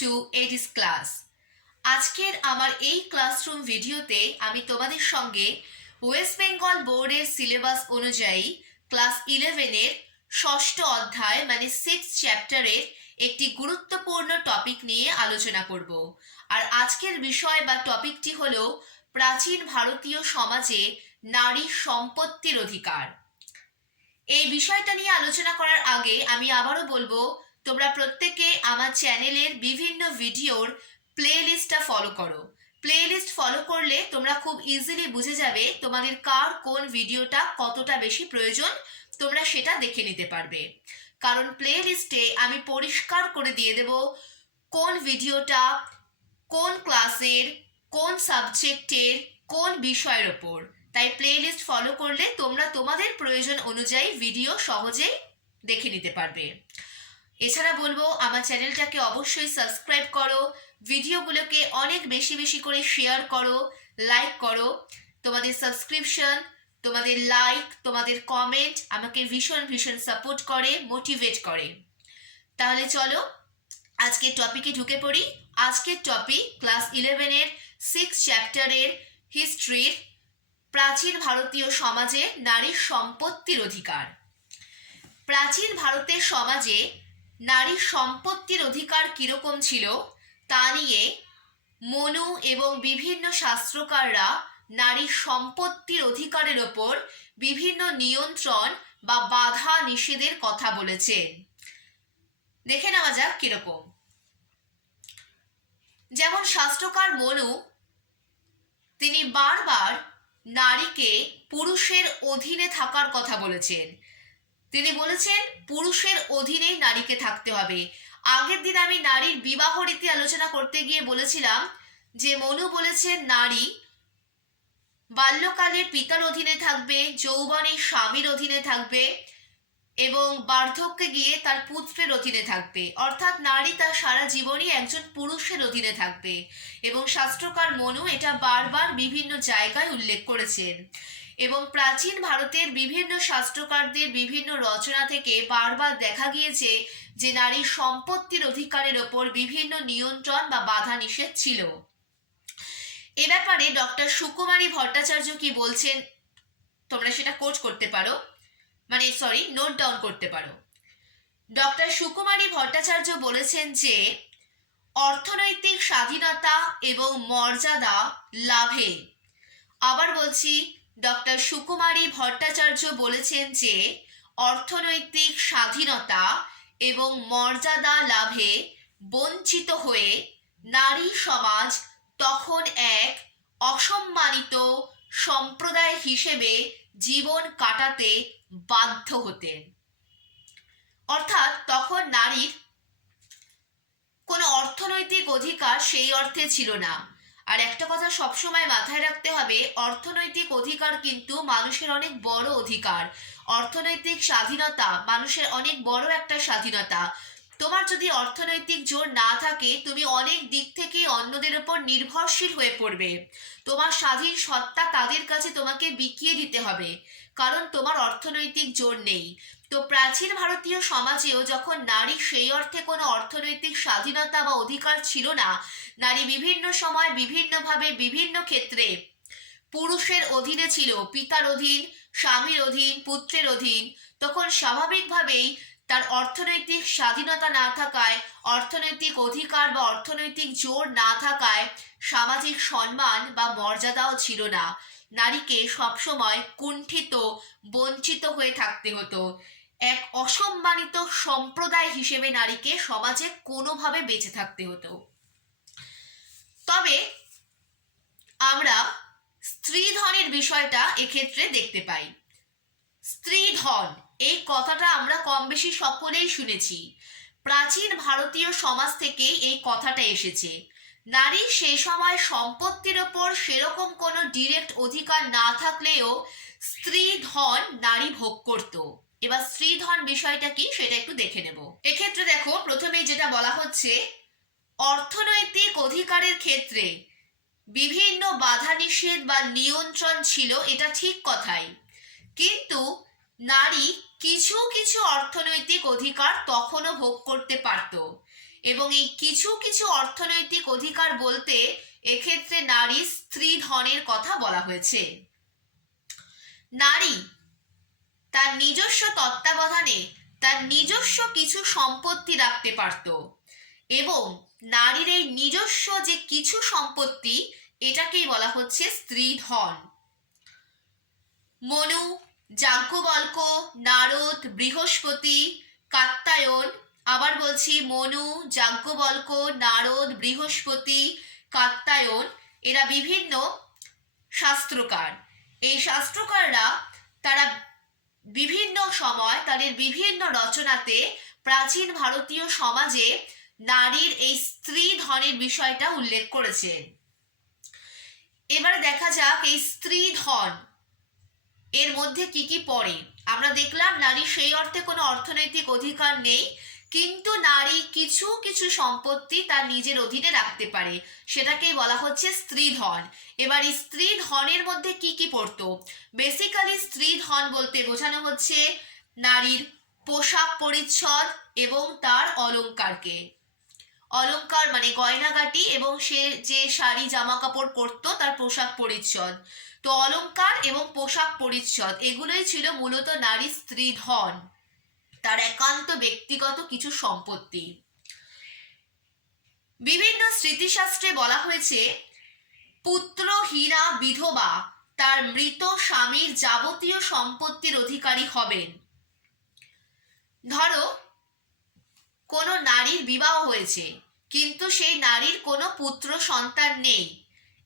Two Aedes class. আজকের আমার এই ক্লাসরুম ভিডিওতে আমি তোমাদের সঙ্গে ওয়েস্ট বেঙ্গল বোর্ডের সিলেবাস অনুযায়ী ক্লাস 11-এর ষষ্ঠ অধ্যায় মানে 6th চ্যাপ্টারের একটি গুরুত্বপূর্ণ টপিক নিয়ে আলোচনা করব। আর আজকের বিষয় বা টপিকটি হলো প্রাচীন ভারতীয় সমাজে নারীর সম্পত্তির অধিকার। এই বিষয়টা নিয়ে আলোচনা করার আগে আমি আবারও বলবো, তোমরা প্রত্যেকে আমার চ্যানেলের বিভিন্ন ভিডিওর প্লে লিস্টটা ফলো করো। প্লে লিস্ট ফলো করলে তোমরা খুব ইজিলি বুঝে যাবে তোমাদের কার কোন ভিডিওটা কতটা বেশি প্রয়োজন, তোমরা সেটা দেখে নিতে পারবে। কারণ প্লে লিস্টে আমি পরিষ্কার করে দিয়ে দেব কোন ভিডিওটা কোন ক্লাসের, কোন সাবজেক্টের, কোন বিষয়ের ওপর। তাই প্লে লিস্ট ফলো করলে তোমরা তোমাদের প্রয়োজন অনুযায়ী ভিডিও সহজেই দেখে নিতে পারবে। এছাড়া বলবো, আমার চ্যানেলটাকে অবশ্যই সাবস্ক্রাইব করো, ভিডিওগুলোকে অনেক বেশি বেশি করে শেয়ার করো, লাইক করো। তোমাদের সাবস্ক্রিপশন, তোমাদের লাইক, তোমাদের কমেন্ট আমাকে ভীষণ ভীষণ সাপোর্ট করে, মোটিভেট করে। তাহলে চলো আজকের টপিকে ঢুকে পড়ি। আজকের টপিক ক্লাস 11-এর 6th চ্যাপ্টারের হিস্ট্রির প্রাচীন ভারতীয় সমাজে নারীর সম্পত্তির অধিকার। প্রাচীন ভারতের সমাজে নারীর সম্পত্তির অধিকার কিরকম ছিল তা নিয়ে মনু এবং বিভিন্ন শাস্ত্রকাররা নারীর সম্পত্তির অধিকারের ওপর বিভিন্ন নিয়ন্ত্রণ বা বাধা নিষেধের কথা বলেছেন। দেখে নেওয়া যাক কিরকম। যেমন শাস্ত্রকার মনু, তিনি বারবার নারীকে পুরুষের অধীনে থাকার কথা বলেছেন। তিনি বলেছেন পুরুষের অধীনেই নারীকে থাকতে হবে। আগের দিন আমি নারীর বিবাহ রীতি আলোচনা করতে গিয়ে বলেছিলাম যে মনু বলেছেন নারী বাল্যকালে পিতার অধীনে থাকবে, যৌবনে স্বামীর অধীনে থাকবে এবং বার্ধক্যে গিয়ে তার পুত্রের অধীনে থাকবে। অর্থাৎ নারী তার সারা জীবনই একজন পুরুষের অধীনে থাকবে এবং শাস্ত্রকার মনু এটা বারবার বিভিন্ন জায়গায় উল্লেখ করেছেন। এবং প্রাচীন ভারতের বিভিন্ন শাস্ত্রকারদের বিভিন্ন রচনা থেকে বারবার দেখা গিয়েছে যে নারীর সম্পত্তির অধিকারের ওপর বিভিন্ন নিয়ন্ত্রণ বা বাধা নিষেধ ছিল। এ ব্যাপারে ডক্টর সুকুমারী ভট্টাচার্য কি বলছেন তোমরা সেটা কোট করতে পারো, নোট ডাউন করতে পারো। ডক্টর সুকুমারী ভট্টাচার্য বলেছেন যে অর্থনৈতিক স্বাধীনতা এবং মর্যাদা লাভে, আবার বলছি, ডক্টর সুকুমারী ভট্টাচার্য বলেছেন যে অর্থনৈতিক স্বাধীনতা এবং মর্যাদা লাভে বঞ্চিত হয়ে নারী সমাজ তখন এক অসম্মানিত সম্প্রদায় হিসেবে জীবন কাটাতে বাধ্য হতেন। অর্থাৎ তখন নারীর কোনো অর্থনৈতিক অধিকার সেই অর্থে ছিল না। আর একটা কথা সবসময় মাথায় রাখতে হবে, অর্থনৈতিক অধিকার কিন্তু মানুষের অনেক বড় অধিকার। অর্থনৈতিক স্বাধীনতা মানুষের অনেক বড় একটা স্বাধীনতা। তোমার যদি অর্থনৈতিক জোর না থাকে, তুমি অনেক দিক থেকে অন্যদের উপর নির্ভরশীল হয়ে পড়বে। তোমার স্বাধীন সত্তা তাদের কাছে তোমাকে বিকিয়ে দিতে হবে, কারণ তোমার অর্থনৈতিক জোর নেই। তো প্রাচীন ভারতীয় সমাজেও যখন নারী সেই অর্থে কোনো অর্থনৈতিক স্বাধীনতা বা অধিকার ছিল না, নারী বিভিন্ন সময় বিভিন্নভাবে বিভিন্ন ক্ষেত্রে পুরুষের অধীনে ছিল, পিতার অধীন, স্বামীর অধীন, পুত্রের অধীন, তখন স্বাভাবিকভাবেই তার অর্থনৈতিক স্বাধীনতা না থাকায়, অর্থনৈতিক অধিকার বা অর্থনৈতিক জোর না থাকায় সামাজিক সম্মান বা মর্যাদাও ছিল না। নারীকে সবসময় কুণ্ঠিত, বঞ্চিত হয়ে থাকতে হতো। এক অসম্মানিত সম্প্রদায় হিসেবে নারীকে সমাজে কোনোভাবে বেঁচে থাকতে হতো। তবে আমরা স্ত্রীধনের বিষয়টা এক্ষেত্রে দেখতে পাই। স্ত্রীধন এই কথাটা আমরা কম বেশি সকলেই শুনেছি। প্রাচীন ভারতীয় সমাজ থেকে এই কথাটা এসেছে। নারী সেই সময় সম্পত্তির ওপর সেরকম কোনো ডিরেক্ট অধিকার না থাকলেও স্ত্রীধন নারী ভোগ করত। এবার স্ত্রীধন বিষয়টা কি সেটা একটু দেখে নেব। এক্ষেত্রে দেখো, প্রথমেই যেটা বলা হচ্ছে, অর্থনৈতিক অধিকারের ক্ষেত্রে বিভিন্ন বাধা নিষেধ বা নিয়ন্ত্রণ ছিল, এটা ঠিক কথাই। কিন্তু নারী কিছু কিছু অর্থনৈতিক অধিকার তখনও ভোগ করতে পারত। এবং এই কিছু কিছু অর্থনৈতিক অধিকার বলতে এক্ষেত্রে নারীর স্ত্রী ধনের কথা বলা হয়েছে। নারী তার নিজস্ব তত্ত্বাবধানে তার নিজস্ব কিছু সম্পত্তি রাখতে পারত এবং নারীর এই নিজস্ব যে কিছু সম্পত্তি এটাকেই বলা হচ্ছে স্ত্রী ধন। মনু, যাজ্ঞবল্ক্য, নারদ, বৃহস্পতি, কাত্যায়ন, আবার বলছি মনু, যাজ্ঞবল্ক্য, নারদ, বৃহস্পতি, কাত্যায়ন এরা বিভিন্ন শাস্ত্রকার। এই শাস্ত্রকাররা তারা বিভিন্ন সময় তাদের বিভিন্ন রচনাতে প্রাচীন ভারতীয় সমাজে নারীর এই স্ত্রী ধনের বিষয়টা উল্লেখ করেছেন। এবার দেখা যাক এই স্ত্রী ধন এর মধ্যে কি কি পড়ে। আমরা দেখলাম নারী সেই অর্থে কোনো অর্থনৈতিক অধিকার নেই, কিন্তু নারী কিছু কিছু সম্পত্তি তার নিজের অধীনে রাখতে পারে, সেটাকেই বলা হচ্ছে স্ত্রী ধন। এবার এই স্ত্রী ধনের মধ্যে কি কি পড়তো? বেসিক্যালি স্ত্রী ধন বলতে বোঝানো হচ্ছে নারীর পোশাক পরিচ্ছদ এবং তার অলংকারকে। অলংকার মানে গয়নাগাটি এবং সে যে শাড়ি জামা কাপড় পরতো তার পোশাক পরিচ্ছদ। তো অলংকার এবং পোশাক পরিচ্ছদ এগুলোই ছিল মূলত নারীর স্ত্রী ধন, তার একান্ত ব্যক্তিগত কিছু সম্পত্তি। বিভিন্ন স্মৃতিশাস্ত্রে বলা হয়েছে পুত্রহীনা বিধবা তার মৃত স্বামীর যাবতীয় সম্পত্তির অধিকারী হবেন। ধরো কোনো নারীর বিবাহ হয়েছে কিন্তু সেই নারীর কোনো পুত্র সন্তান নেই,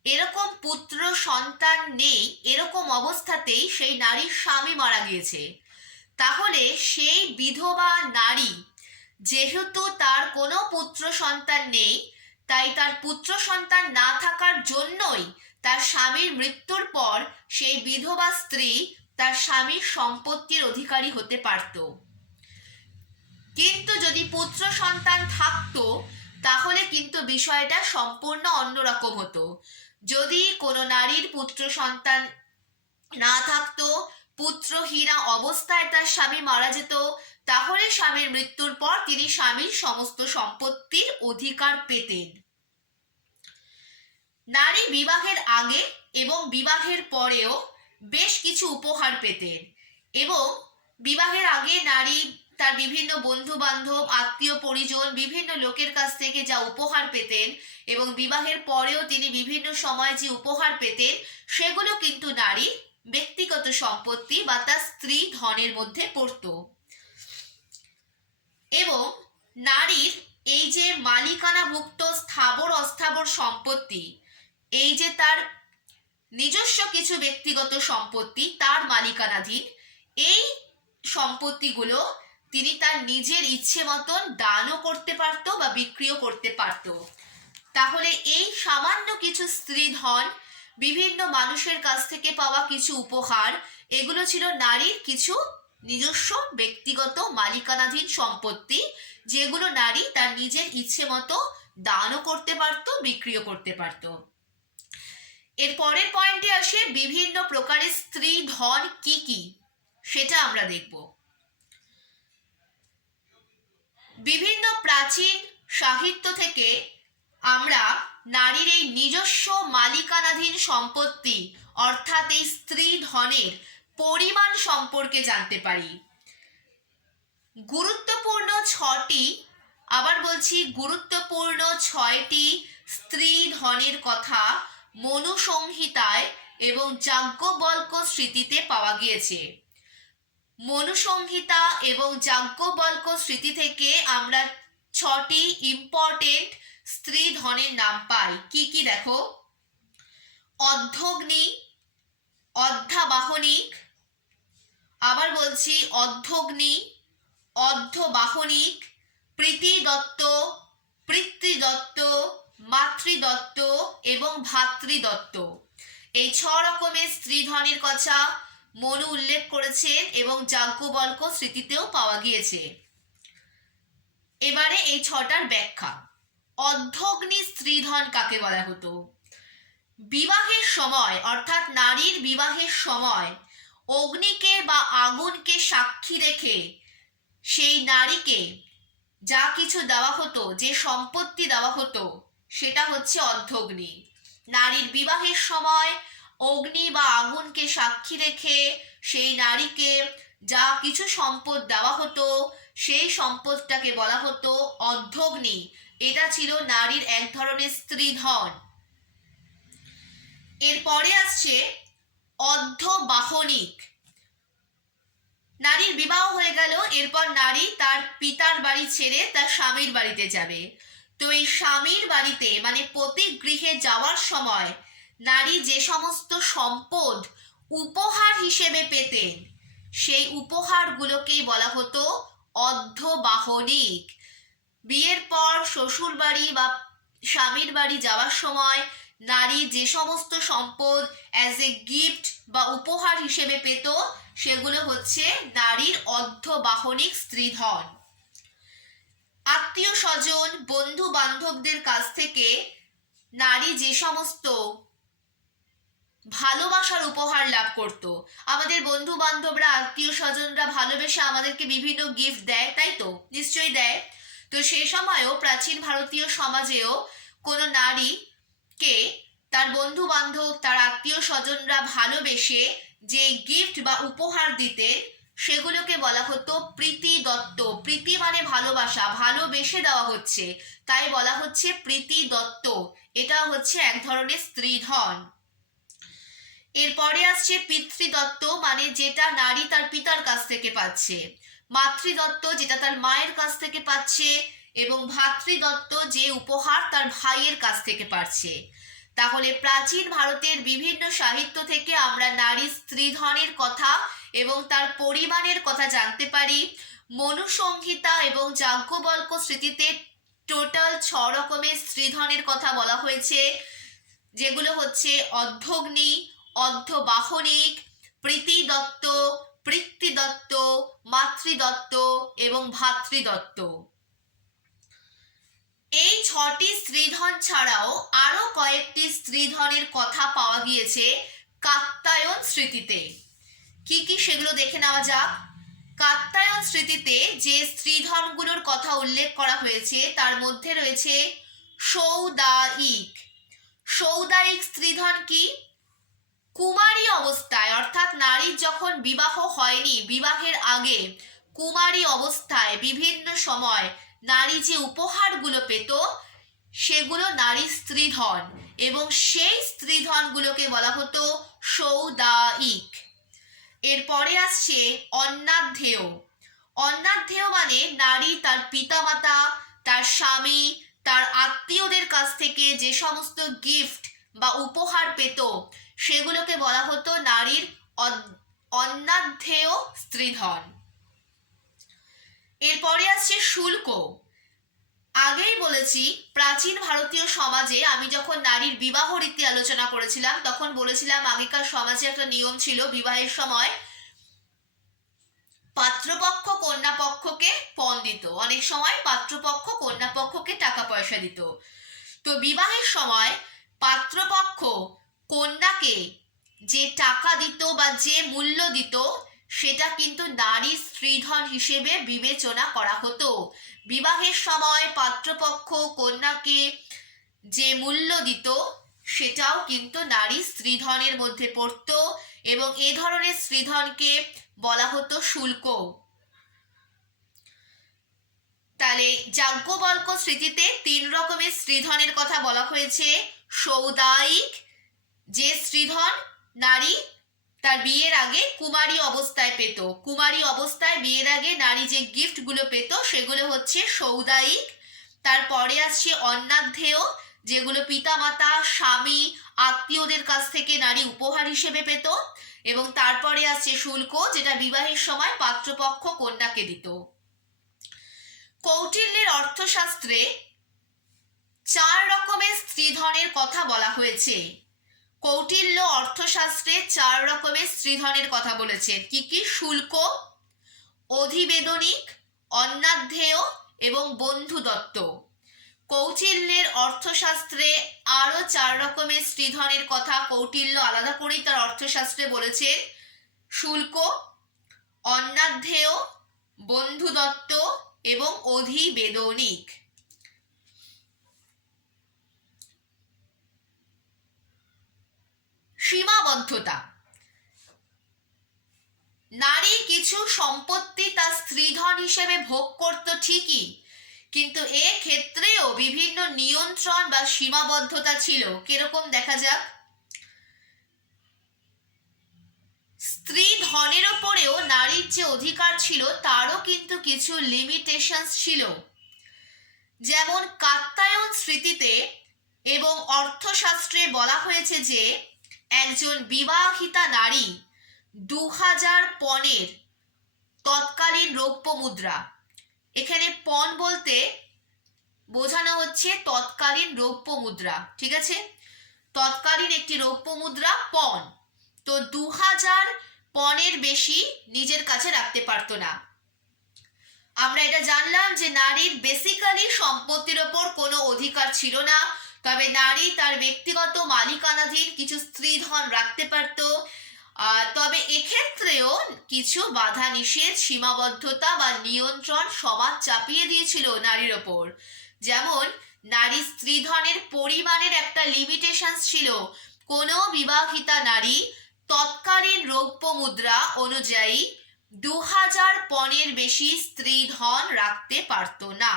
এরকম পুত্র সন্তান নেই এরকম অবস্থাতেই সেই নারীর স্বামী মারা গিয়েছে, তাহলে সেই বিধবা নারী যেহেতু তার কোনো পুত্র সন্তান নেই, তাই তার পুত্র সন্তান না থাকার জন্যই তার স্বামীর মৃত্যুর পর সেই বিধবা স্ত্রী তার স্বামীর সম্পত্তির অধিকারী হতে পারত। কিন্তু যদি পুত্র সন্তান থাকতো তাহলে কিন্তু বিষয়টা সম্পূর্ণ অন্যরকম হতো। যদি কোনো নারীর পুত্র সন্তান না থাকতো, পুত্রহীনা অবস্থায় তার স্বামী মারা যেত, তাহলে স্বামীর মৃত্যুর পর তিনি স্বামীর সমস্ত সম্পত্তির অধিকার পেতেন। নারী বিবাহের আগে এবং বিবাহের পরেও বেশ কিছু উপহার পেতেন এবং বিবাহের আগে নারী তার বিভিন্ন বন্ধু বান্ধব, আত্মীয় পরিজন, বিভিন্ন লোকের কাছ থেকে যা উপহার পেতেন এবং বিবাহের পরেও তিনি বিভিন্ন সময় যে উপহার পেতেন সেগুলো কিন্তু নারী ব্যক্তিগত সম্পত্তি বা তার স্ত্রী ধনের মধ্যে পড়ত। এবং নারীর এই যে মালিকানাভুক্ত স্থাবর অস্থাবর সম্পত্তি, এই যে তার নিজস্ব কিছু ব্যক্তিগত সম্পত্তি তার মালিকানাধীন, এই সম্পত্তিগুলো তিনি তার নিজের ইচ্ছে মতন দানও করতে পারতো বা বিক্রিও করতে পারতো। তাহলে এই সামান্য কিছু স্ত্রী ধন, বিভিন্ন মানুষের কাছ থেকে পাওয়া কিছু উপহার, এগুলো ছিল নারীর কিছু নিজস্ব ব্যক্তিগত মালিকানাধীন সম্পত্তি, যেগুলো নারী তার নিজের ইচ্ছে মতো দানও করতে পারতো, বিক্রিও করতে পারতো। এর পরের পয়েন্টে আসে বিভিন্ন প্রকারের স্ত্রী ধন কি কি, সেটা আমরা দেখব। বিভিন্ন প্রাচীন সাহিত্য থেকে আমরা নারীর এই নিজস্ব মালিকানাধীন সম্পত্তি অর্থাৎ এই স্ত্রী ধনের পরিমাণ সম্পর্কে জানতে পারি। গুরুত্বপূর্ণ ছটি, আবার বলছি গুরুত্বপূর্ণ 6টি স্ত্রী ধনের কথা মনু সংহিতায় এবং যাজ্ঞবল্ক্য স্মৃতিতে পাওয়া গিয়েছে। মনু সংহিতা এবং যাজ্ঞবল্ক্য স্মৃতি থেকে আমরা 6টি ইম্পর্টেন্ট স্ত্রী ধনের নাম পাই। কি কি দেখো? অর্ধগ্নি, অর্ধাবাহনিক, আবার বলছি অর্ধগ্নি, অর্ধবাহনিক, প্রীতিদত্ত, পিতৃদত্ত, মাতৃদত্ত এবং ভাতৃদত্ত। এই 6 রকমের স্ত্রী ধনের কথা মনু উল্লেখ করেছেন এবং যাজ্ঞবল্ক্য স্মৃতিতেও পাওয়া গিয়েছে। এবারে এই 6টার ব্যাখ্যা। অর্ধগ্নি স্ত্রীধন কাকে বলা হতো? বিবাহের সময় অর্থাৎ নারীর বিবাহের সময় অগ্নিকে বা আগুনকে সাক্ষী রেখে সেই নারীকে যা কিছু দেওয়া হতো, যে সম্পত্তি দেওয়া হতো, সেটা হচ্ছে অর্ধগ্নি। নারীর বিবাহের সময় অগ্নি বা আগুনকে সাক্ষী রেখে সেই নারীকে যা কিছু সম্পদ দেওয়া হতো, সেই সম্পদটাকে বলা হতো অর্ধগ্নি। এটা ছিল নারীর এক ধরনের স্ত্রীধন। এরপরে আসছে অর্ধবাহনিক। নারীর বিবাহ হয়ে গেল, এরপর নারী তার পিতার বাড়ি ছেড়ে তার স্বামীর বাড়িতে যাবে। তো এই স্বামীর বাড়িতে মানে পতি গৃহে যাওয়ার সময় নারী যে সমস্ত সম্পদ উপহার হিসেবে পেতেন, সেই উপহারগুলোকেই বলা হতো অর্ধবাহনিক। বিয়ের পর শ্বশুর বাড়ি বা স্বামীর বাড়ি যাওয়ার সময় নারী যে সমস্ত সম্পদ অ্যাজ এ গিফট বা উপহার হিসেবে পেত, সেগুলো হচ্ছে নারীর অর্ধবাহনিক স্ত্রীধন। আত্মীয় স্বজন, বন্ধু বান্ধবদের কাছ থেকে নারী যে সমস্ত ভালোবাসার উপহার লাভ করত, আমাদের বন্ধু বান্ধবরা, আত্মীয় স্বজনরা ভালোবেসে আমাদেরকে বিভিন্ন গিফট দেয়, তাই তো? নিশ্চয়ই দেয়। তো সেই সময়ও প্রাচীন ভারতীয় সমাজেও কোনো নারীকে তার বন্ধু বান্ধব, তার আত্মীয় স্বজনরা ভালোবেসে যে গিফট বা উপহার দিতেন, সেগুলোকে বলা হতো প্রীতি দত্ত। প্রীতি মানে ভালোবাসা, ভালোবেসে দেওয়া হচ্ছে, তাই বলা হচ্ছে প্রীতি দত্ত। এটা হচ্ছে এক ধরনের স্ত্রীধন। এরপরে আসছে পিতৃদত্ত, মানে যেটা নারী তার পিতার কাছ থেকে পাচ্ছে। মাতৃদত্ত, যেটা তার মায়ের কাছ থেকে পাচ্ছে। এবং ভ্রাতৃদত্ত, যে উপহার তার ভাইয়ের কাছ থেকে পাচ্ছে। তাহলে প্রাচীন ভারতের বিভিন্ন সাহিত্য থেকে আমরা নারী স্ত্রীধনের কথা এবং তার পরিমাণের কথা জানতে পারি। মনুসংহিতা এবং যাজ্ঞবল্ক্য স্মৃতিতে টোটাল 6 রকমের স্ত্রীধনের কথা বলা হয়েছে, যেগুলো হচ্ছে অর্ধগ্নি, অর্ধবাহনিক, প্রীতিদত্ত, পিতৃদত্ত, মাতৃদত্ত এবং ভ্রাতৃদত্ত। এই 6টি স্ত্রীধন ছাড়াও আরো কয়েকটি স্ত্রীধনের কথা পাওয়া গিয়েছে কাত্যায়ন স্মৃতিতে। কি কি সেগুলো দেখে নেওয়া যাক। কাত্যায়ন স্মৃতিতে যে স্ত্রীধনগুলোর কথা উল্লেখ করা হয়েছে তার মধ্যে রয়েছে সৌদায়িক। সৌদায়িক স্ত্রীধন কি? কুমারী অবস্থায়, অর্থাৎ নারীর যখন বিবাহ হয়নি, বিবাহের আগে কুমারী অবস্থায় বিভিন্ন সময় নারী যে উপহারগুলো পেত, সেগুলো নারী স্ত্রীধন, এবং সেই স্ত্রীধনগুলোকে বলা হতো সৌদায়িক। এরপরে আসছে অন্নাধ্যেয়। অন্নাধ্যেয় মানে নারী তার পিতামাতা, তার স্বামী, তার আত্মীয়দের কাছ থেকে যে সমস্ত গিফট বা উপহার পেত, সেগুলোকে বলা হতো নারীর অন্নাধ্যেয় স্ত্রীধন। এরপরে আসছে শুল্ক। আগেই বলেছি, প্রাচীন ভারতীয় সমাজে আমি যখন নারীর বিবাহ রীতি আলোচনা করেছিলাম, তখন বলেছিলাম আগেকার সমাজে একটা নিয়ম ছিল, বিবাহের সময় পাত্রপক্ষ কন্যাপক্ষকে পণ দিত। অনেক সময় পাত্রপক্ষ কন্যাপক্ষকে টাকা পয়সা দিত। তো বিবাহের সময় পাত্রপক্ষ কন্যাকে যে টাকা দিত বা যে মূল্য দিত, সেটা কিন্তু নারীর স্ত্রীধন হিসেবে বিবেচনা করা হতো। বিবাহের সময় পাত্রপক্ষ কন্যাকে যে মূল্য দিত, সেটাও কিন্তু নারী স্ত্রীধনের মধ্যে পড়ত, এবং এ ধরনের স্ত্রীধনকে বলা হতো শুল্ক। তাহলে যাজ্ঞবল্ক্য স্মৃতিতে 3 রকমের স্ত্রীধনের কথা বলা হয়েছে। সৌদায়িক, যে স্ত্রীধন নারী তার বিয়ের আগে কুমারী অবস্থায় পেত, কুমারী অবস্থায় বিয়ের আগে নারী যে গিফটগুলো পেত, সেগুলো হচ্ছে সৌদায়িক। তারপরে আসছে অন্নাধ্যেয়, যেগুলো পিতামাতা, স্বামী, আত্মীয়দের কাছ থেকে নারী উপহার হিসেবে পেত। এবং তারপরে আসছে শুল্ক, যেটা বিবাহের সময় পাত্রপক্ষ কন্যাকে দিত। কৌটিল্যের অর্থশাস্ত্রে 4 রকমের স্ত্রীধনের কথা বলা হয়েছে। কৌটিল্য অর্থশাস্ত্রে 4 রকমের স্ত্রীধনের কথা বলেছেন। কি কি? শুল্ক, অধিবেদনিক, অন্নাধ্যেয় এবং বন্ধুদত্ত। কৌটিল্যের অর্থশাস্ত্রে আরো 4 রকমের স্ত্রীধনের কথা কৌটিল্য আলাদা করেই তার অর্থশাস্ত্রে বলেছেন। শুল্ক, অন্নাধ্যেয়, বন্ধুদত্ত এবং অধিবেদনিক। সীমাবদ্ধতা। নারী কিছু সম্পত্তি তার স্ত্রীধন হিসেবে ভোগ করত ঠিকই, কিন্তু এ ক্ষেত্রেও বিভিন্ন নিয়ন্ত্রণ বা সীমাবদ্ধতা ছিল। কিরকম দেখা যাক। স্ত্রী ধনের ওপরেও নারীর যে অধিকার ছিল তারও কিন্তু কিছু লিমিটেশনস ছিল। যেমন কাত্যায়ন স্মৃতিতে এবং অর্থশাস্ত্রে বলা হয়েছে যে একজন বিবাহিতা নারী 2000 পণের তৎকালীন রৌপ্য মুদ্রা, এখানে পণ বলতে বোঝানো হচ্ছে তৎকালীন রৌপ্য মুদ্রা, ঠিক আছে, তৎকালীন একটি রৌপ্য মুদ্রা পণ, তো 2000 পণের বেশি নিজের কাছে রাখতে পারতো না। আমরা এটা জানলাম যে নারীর বেসিক্যালি সম্পত্তির ওপর কোনো অধিকার ছিল না, তবে নারী তার ব্যক্তিগত মালিকানাধীন কিছু স্ত্রীধন রাখতে পারত। তবে এক্ষেত্রেও কিছু বাধা নিষেধ, সীমাবদ্ধতা বা নিয়ন্ত্রণ সমাজ চাপিয়ে দিয়েছিল নারীর ওপর। যেমন নারী স্ত্রীধনের পরিমাণের একটা লিমিটেশন ছিল। কোনো বিবাহিতা নারী তৎকালীন রৌপ্য মুদ্রা অনুযায়ী 2000 পণের বেশি স্ত্রীধন রাখতে পারত না।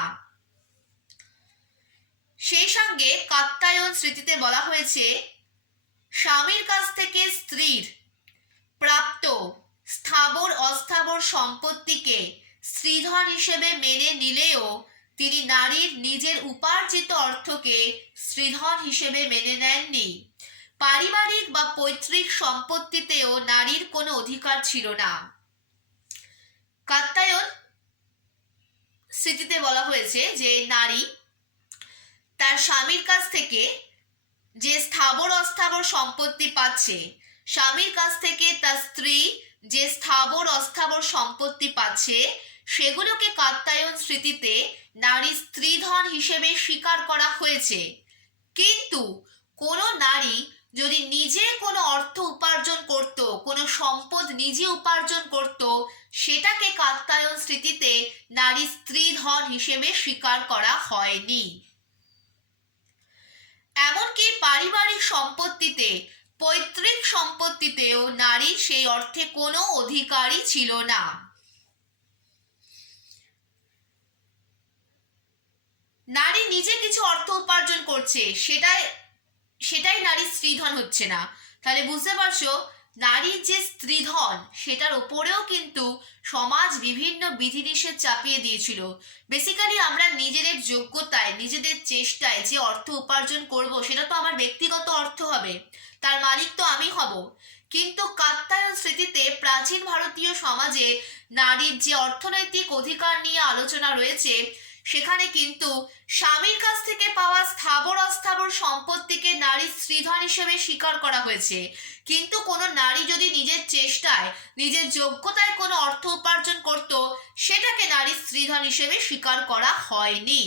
সেই সঙ্গে কাত্যায়ন স্মৃতিতে বলা হয়েছে স্বামীর কাছ থেকে স্ত্রীর প্রাপ্ত স্থাবর অস্থাবর সম্পত্তিকে স্ত্রীধন হিসেবে মেনে নিলেও তিনি নারীর নিজের উপার্জিত অর্থকে স্ত্রীধন হিসেবে মেনে নেননি। পারিবারিক বা পৈতৃক সম্পত্তিতেও নারীর কোনো অধিকার ছিল না। কাত্যায়ন স্মৃতিতে বলা হয়েছে যে নারী তার স্বামীর কাছ থেকে যে স্থাবর অস্থাবর সম্পত্তি পাচ্ছে, স্বামীর কাছ থেকে তার স্ত্রী যে স্থাবর অস্থাবর সম্পত্তি পাচ্ছে, সেগুলোকে কাত্যায়ন স্মৃতিতে নারী স্ত্রীধন হিসেবে স্বীকার করা হয়েছে। কিন্তু কোনো নারী যদি নিজে কোনো অর্থ উপার্জন করত, কোনো সম্পদ নিজে উপার্জন করত, সেটাকে কাত্যায়ন স্মৃতিতে নারী স্ত্রীধন হিসেবে স্বীকার করা হয়নি। এমনকি পারিবারিক সম্পত্তিতে, পৈতৃক সম্পত্তিতেও নারীর সেই অর্থে কোনো অধিকারই ছিল না। নারী নিজে কিছু অর্থ উপার্জন করছে, সেটাই নারীর স্ত্রীধন হচ্ছে না। তাহলে বুঝতে পারছো নারীর যে স্ত্রীধন সেটার ওপরেও কিন্তু সমাজ বিভিন্ন বিধিনিষেধ চাপিয়ে দিয়েছিল। বেসিক্যালি আমরা নিজেদের যোগ্যতায়, নিজেদের চেষ্টায় যে অর্থ উপার্জন করব সেটা তো আমার ব্যক্তিগত অর্থ হবে, তার মালিক তো আমি হব। কিন্তু কাত্যায়ন স্মৃতিতে প্রাচীন ভারতীয় সমাজে নারীর যে অর্থনৈতিক অধিকার নিয়ে আলোচনা রয়েছে, সেখানে কিন্তু স্বামীর কাছ থেকে পাওয়া স্থাবর অস্থাবর সম্পত্তিকে নারীর স্ত্রীধন হিসেবে স্বীকার করা হয়েছে। কিন্তু কোনো নারী যদি নিজের চেষ্টায়, নিজের যোগ্যতায় কোনো অর্থ উপার্জন করত, সেটাকে নারীর স্ত্রীধন হিসেবে স্বীকার করা হয়নি।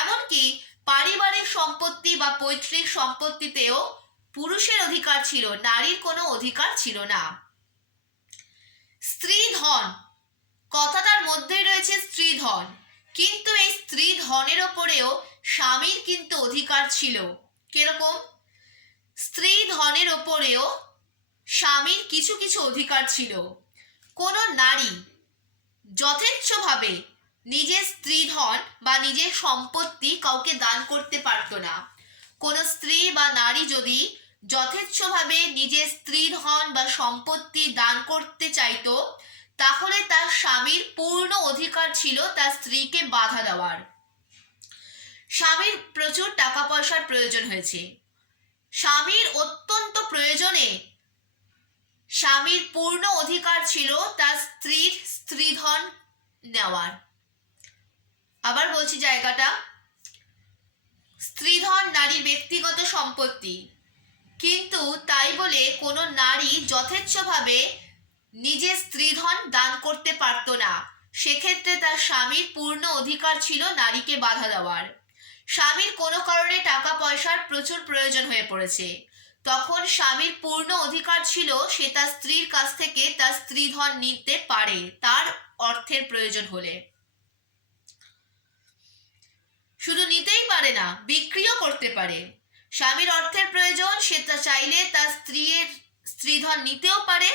এমনকি পারিবারিক সম্পত্তি বা পৈতৃক সম্পত্তিতেও পুরুষের অধিকার ছিল, নারীর কোনো অধিকার ছিল না। স্ত্রীধন কথাটার মধ্যেই রয়েছে স্ত্রীধন, কিন্তু এই স্ত্রীধনের ওপরেও স্বামীর কিন্তু অধিকার ছিল। কিরকম? স্ত্রীধনের ওপরেও স্বামীর কিছু কিছু অধিকার ছিল। কোনো নারী যথেচ্ছভাবে নিজের স্ত্রীধন বা নিজের সম্পত্তি কাউকে দান করতে পারতো না। কোনো স্ত্রী বা নারী যদি যথেচ্ছভাবে নিজের স্ত্রীধন বা সম্পত্তি দান করতে চাইতো, তাহলে তার স্বামীর পূর্ণ অধিকার ছিল তার স্ত্রীকে বাধা দেওয়ার। স্বামীর প্রচুর টাকা পয়সার প্রয়োজন হয়েছে, স্বামীর অত্যন্ত প্রয়োজনে স্বামীর পূর্ণ অধিকার ছিল তার স্ত্রীর স্ত্রীধন নেওয়ার। আবার বলছি জায়গাটা, স্ত্রীধন নারীর ব্যক্তিগত সম্পত্তি, কিন্তু তাই বলে কোনো নারী যথেচ্ছভাবে নিজের স্ত্রীধন দান করতে পারত না। সেক্ষেত্রে তার স্বামীর পূর্ণ অধিকার ছিল নারীকে বাধা দেওয়ার। স্বামীর কোনো কারণে টাকা পয়সার প্রচুর প্রয়োজন হয়ে পড়েছে, তখন স্বামীর পূর্ণ অধিকার ছিল সে তার স্ত্রীর কাছ থেকে তার স্ত্রীধন নিতে পারে তার অর্থের প্রয়োজন হলে। শুধু নিতেই পারে না, বিক্রিও করতে পারে। স্বামীর অর্থের প্রয়োজন, সে তা চাইলে তার স্ত্রীধন নিতেও পারে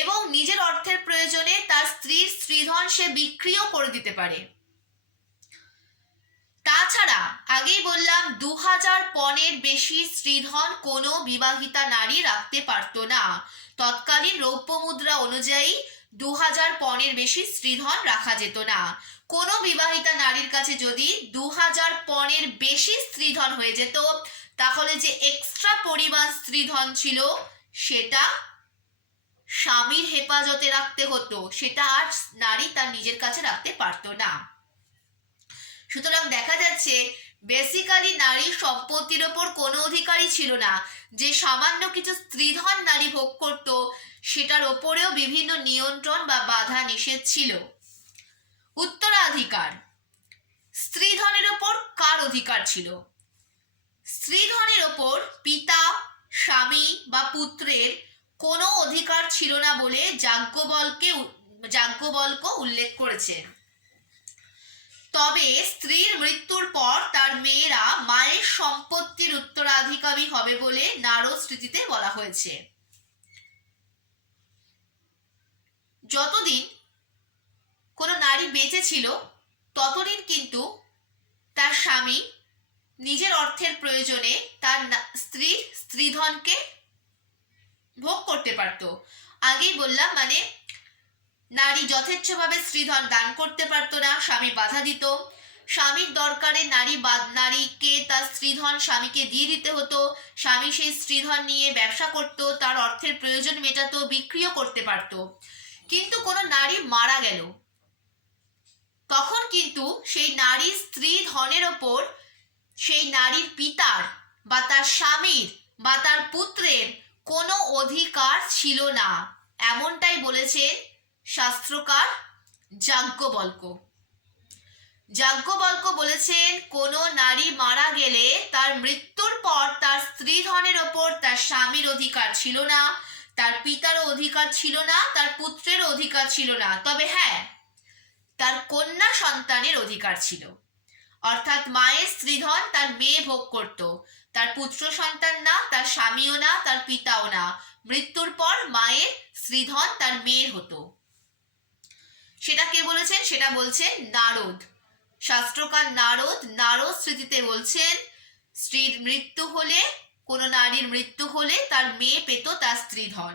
এবং নিজের অর্থের প্রয়োজনে তার স্ত্রীর স্ত্রীধন সে বিক্রিও করে দিতে পারে। তাছাড়া আগেই বললাম 2000 পণের বেশি স্ত্রীধন কোনো বিবাহিতা নারী রাখতে পারতো না। তৎকালীন রৌপ্য মুদ্রা অনুযায়ী 2000 পণের বেশি স্ত্রীধন রাখা যেত না। কোনো বিবাহিতা নারীর কাছে যদি 2000 পণের বেশি স্ত্রীধন হয়ে যেত, তাহলে যে এক্সট্রা পরিমাণ স্ত্রীধন ছিল সেটা স্বামীর হেফাজতে রাখতে হতো, সেটা আর নারী তার নিজের কাছে রাখতে পারতো না। সুতরাং দেখা যাচ্ছে বেসিক্যালি নারীর সম্পত্তির ওপর কোনো অধিকারই ছিল না। যে সামান্য কিছু স্ত্রীধন নারী ভোগ করত, সেটার ওপরেও বিভিন্ন নিয়ন্ত্রণ বা বাধা নিষেধ ছিল। উত্তরাধিকার। স্ত্রীধনের ওপর কার অধিকার ছিল? স্ত্রীধনের ওপর পিতা, স্বামী বা পুত্রের কোনো অধিকার ছিল না বলে যাজ্ঞবল্ক্য উল্লেখ করেছেন। তবে স্ত্রীর মৃত্যুর পর তার মেয়েরা মায়ের সম্পত্তির উত্তরাধিকারী হবে বলে নারদ স্মৃতিতে বলা হয়েছে। যতদিন কোনো নারী বেঁচে ছিল ততদিন কিন্তু তার স্বামী নিজের অর্থের প্রয়োজনে তার স্ত্রীর স্ত্রীধনকে ভোগ করতে পারত। আগেই বললাম, মানে নারী যথেচ্ছভাবে স্ত্রীধন দান করতে পারতো না, স্বামী বাধা দিত। স্বামীর দরকারে নারীকে তার স্ত্রীধন স্বামীকে দিয়ে দিতে হতো। স্বামী সেই স্ত্রীধন নিয়ে ব্যবসা করত, তার অর্থের প্রয়োজন মেটাতো, বিক্রিও করতে পারত। কিন্তু কোনো নারী মারা গেল, তখন কিন্তু সেই নারীর স্ত্রীধনের ওপর সেই নারীর পিতার বা তার স্বামীর বা তার পুত্রের কোনো অধিকার ছিল না, এমনটাই বলেছেন শাস্ত্রকার যাজ্ঞবল্ক্য। যাজ্ঞবল্ক্য বলেছেন, কোনো নারী মারা গেলে তার মৃত্যুর পর তার স্ত্রীধনের ওপর তার স্বামীর অধিকার ছিল না, তার পিতারও অধিকার ছিল না, তার পুত্রেরও অধিকার ছিল না। তবে হ্যাঁ, তার কন্যা সন্তানের অধিকার ছিল। অর্থাৎ মায়ের স্ত্রীধন তার মেয়ে ভোগ করত, তার পুত্র সন্তান না, তার স্বামীও না, তার পিতাও না। মৃত্যুর পর মায়ের স্ত্রীধন তার মেয়ের হতো। সেটা কে বলেছেন? সেটা বলছেন নারদ। শাস্ত্রকার নারদ স্মৃতিতে বলছেন, স্ত্রীর মৃত্যু হলে, কোনো নারীর মৃত্যু হলে তার মেয়ে পেত তার স্ত্রীধন।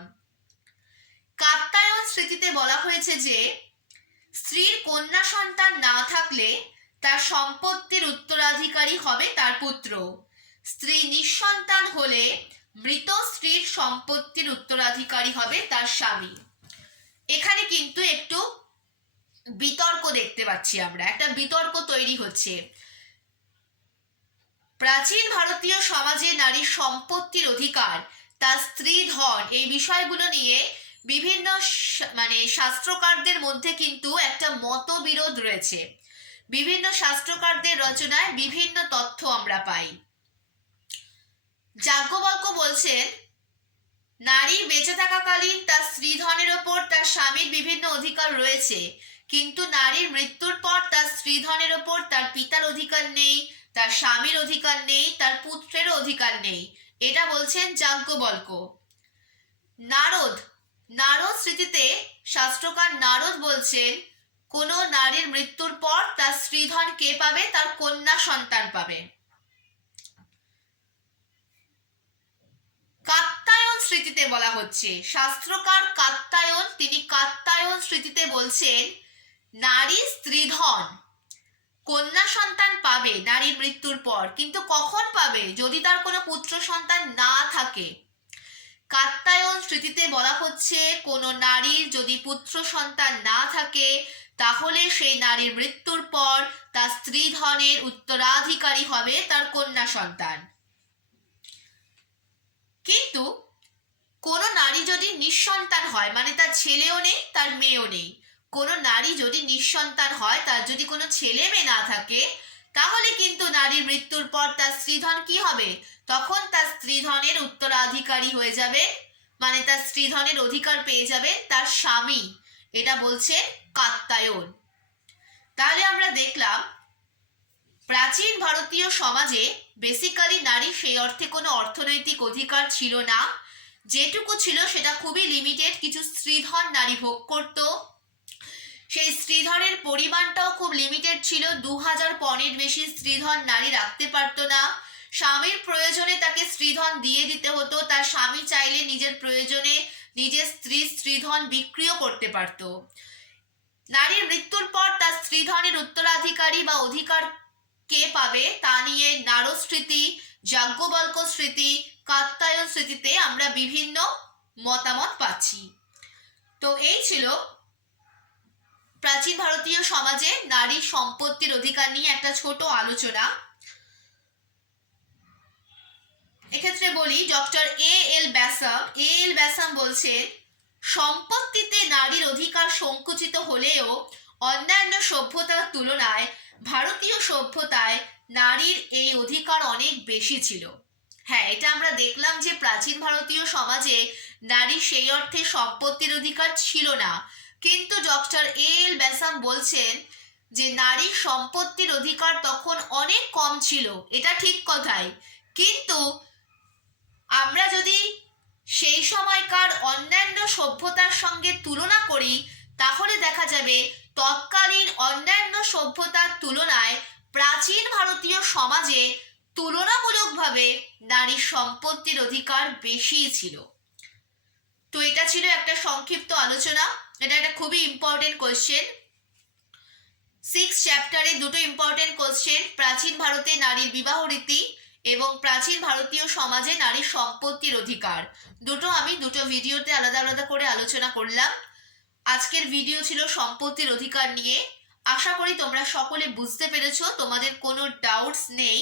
কাত্যায়ন স্মৃতিতে বলা হয়েছে যে স্ত্রীর কন্যা সন্তান না থাকলে তার সম্পত্তির উত্তরাধিকারী হবে তার পুত্র। স্ত্রী নিঃসন্তান হলে মৃত স্ত্রীর সম্পত্তির উত্তরাধিকারী হবে তার স্বামী। এখানে কিন্তু একটু বিতর্ক দেখতে পাচ্ছি আমরা, একটা বিতর্ক তৈরি হচ্ছে। প্রাচীন ভারতীয় সমাজে নারীর সম্পত্তির অধিকার, তার স্ত্রীধন, এই বিষয়গুলো নিয়ে বিভিন্ন শাস্ত্রকারদের মধ্যে কিন্তু একটা মতবিরোধ রয়েছে। বিভিন্ন শাস্ত্রকারদের রচনায় বিভিন্ন তথ্য আমরা পাই। যাজ্ঞবল্ক্য বলছেন, নারী বেঁচে থাকাকালীন তার স্ত্রীধনের ওপর তার স্বামীর বিভিন্ন অধিকার রয়েছে, কিন্তু নারীর মৃত্যুর পর তার স্ত্রীধনের ওপর তার পিতার অধিকার নেই, তার স্বামীর অধিকার নেই, তার পুত্রেরও অধিকার নেই। এটা বলছেন যাজ্ঞবল্ক্য। নারদ স্মৃতিতে শাস্ত্রকার নারদ বলছেন, কোনো নারীর মৃত্যুর পর তার স্ত্রীধন কে পাবে? তার কন্যা সন্তান পাবে। কাত্যায়ন স্মৃতিতে বলা হচ্ছে, শাস্ত্রকার কাত্যায়ন, তিনি কাত্যায়ন স্মৃতিতে বলছেন, নারী স্ত্রীধন কন্যা সন্তান পাবে নারীর মৃত্যুর পর, কিন্তু কখন পাবে? যদি তার কোনো পুত্র সন্তান না থাকে। কাত্যায়ন স্মৃতিতে বলা হচ্ছে, কোনো নারীর যদি পুত্র সন্তান না থাকে, তাহলে সেই নারীর মৃত্যুর পর তার স্ত্রীধনের উত্তরাধিকারী হবে তার কন্যা সন্তান। কিন্তু কোনো নারী যদি নিঃসন্তান হয়, মানে তার ছেলেও নেই, তার মেয়েও নেই, কোনো নারী যদি নিঃসন্তান হয়, তার যদি কোনো ছেলে মেয়ে না থাকে, তাহলে কিন্তু নারীর মৃত্যুর পর তার স্ত্রীধন কি হবে? তখন তার স্ত্রীধনের উত্তরাধিকারী হয়ে যাবে, মানে তার স্ত্রীধনের অধিকার পেয়ে যাবে তার স্বামী। এটা বলছে কাত্যায়ন। তাহলে আমরা দেখলাম প্রাচীন ভারতীয় সমাজে বেসিক্যালি নারী সেই অর্থে কোনো অর্থনৈতিক অধিকার ছিল না, যেটুকু ছিল সেটা খুবই লিমিটেড। কিছু স্ত্রীধন নারী ভোগ করত, সেই স্ত্রীধনের পরিমাণটাও খুব লিমিটেড ছিল। 2000 পণের বেশি স্ত্রীধন নারী রাখতে পারতো না। স্বামীর প্রয়োজনে তাকে স্ত্রীধন দিয়ে দিতে হতো, তার স্বামী চাইলে নিজের প্রয়োজনে নিজের স্ত্রীধন বিক্রিও করতে পারত। নারীর মৃত্যুর পর তার স্ত্রীধনের উত্তরাধিকারী বা অধিকার কে পাবে তা নিয়ে নারস্মৃতি, যাজ্ঞবল্ক্য স্মৃতি, কাত্যায়ন স্মৃতিতে আমরা বিভিন্ন মতামত পাচ্ছি। তো এই ছিল প্রাচীন ভারতীয় সমাজে নারী সম্পত্তির অধিকার নিয়ে একটা ছোট আলোচনা। এক্ষেত্রে বলি, ডক্টর এ এল ব্যাসাম বলছেন, সম্পত্তিতে নারীর অধিকার সংকুচিত হলেও অন্যান্য সভ্যতার তুলনায় ভারতীয় সভ্যতায় নারীর এই অধিকার অনেক বেশি ছিল। হ্যাঁ, এটা আমরা দেখলাম যে প্রাচীন ভারতীয় সমাজে নারীর সেই অর্থে সম্পত্তির অধিকার ছিল না, কিন্তু ডক্টর এ এল ব্যাসাম বলছেন যে নারীর সম্পত্তির অধিকার তখন অনেক কম ছিল। এটা ঠিক কথাই, কিন্তু আমরা যদি সেই সময়কার অন্যান্য সভ্যতার সঙ্গে তুলনা করি তাহলে দেখা যাবে তৎকালীন অন্যান্য সভ্যতার তুলনায় প্রাচীন ভারতীয় সমাজে তুলনামূলকভাবে নারীর সম্পত্তির অধিকার বেশি ছিল। তো এটা ছিল একটা সংক্ষিপ্ত আলোচনা। এটা একটা খুবই ইম্পর্টেন্ট কোয়েশ্চেন। 6 চ্যাপ্টারে দুটো ইম্পর্টেন্ট কোয়েশ্চেন, প্রাচীন ভারতে নারীর বিবাহ রীতি এবং প্রাচীন ভারতীয় সমাজে নারীর সম্পত্তির অধিকার, দুটো আমি দুটো ভিডিওতে আলাদা আলাদা করে আলোচনা করলাম। আজকের ভিডিও ছিল সম্পত্তির অধিকার নিয়ে। আশা করি তোমরা সকলে বুঝতে পেরেছো, তোমাদের কোনো ডাউটস নেই।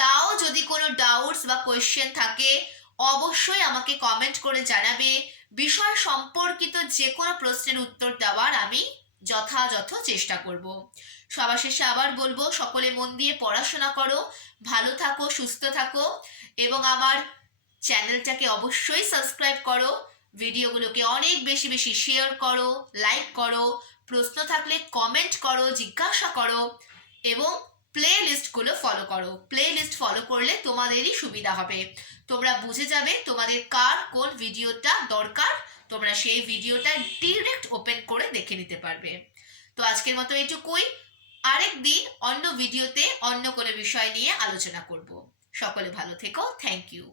তাও যদি কোনো ডাউটস বা কোয়েশ্চেন থাকে অবশ্যই আমাকে কমেন্ট করে জানাবে। বিষয় সম্পর্কিত যে কোনো প্রশ্নের উত্তর দেওয়ার আমি যথাযথ চেষ্টা করব। সবার শেষে আবার বলবো, সকলে মন দিয়ে পড়াশোনা করো, ভালো থাকো, সুস্থ থাকো এবং আমার চ্যানেলটাকে অবশ্যই সাবস্ক্রাইব করো। ভিডিওগুলোকে অনেক বেশি বেশি শেয়ার করো, লাইক করো, প্রশ্ন থাকলে কমেন্ট করো, জিজ্ঞাসা করো এবং প্লে লিস্টগুলো ফলো করো। প্লে লিস্ট ফলো করলে তোমাদেরই সুবিধা হবে। তোমরা বুঝে যাবে তোমাদের কার কোন ভিডিওটা দরকার, তোমরা সেই ভিডিওটা ডিরেক্ট ওপেন করে দেখে নিতে পারবে। তো আজকের মতো এটুকুই। আরেক দিন অন্য ভিডিওতে অন্য কোনো বিষয় নিয়ে আলোচনা করব। সকলে ভালো থেকো। Thank you.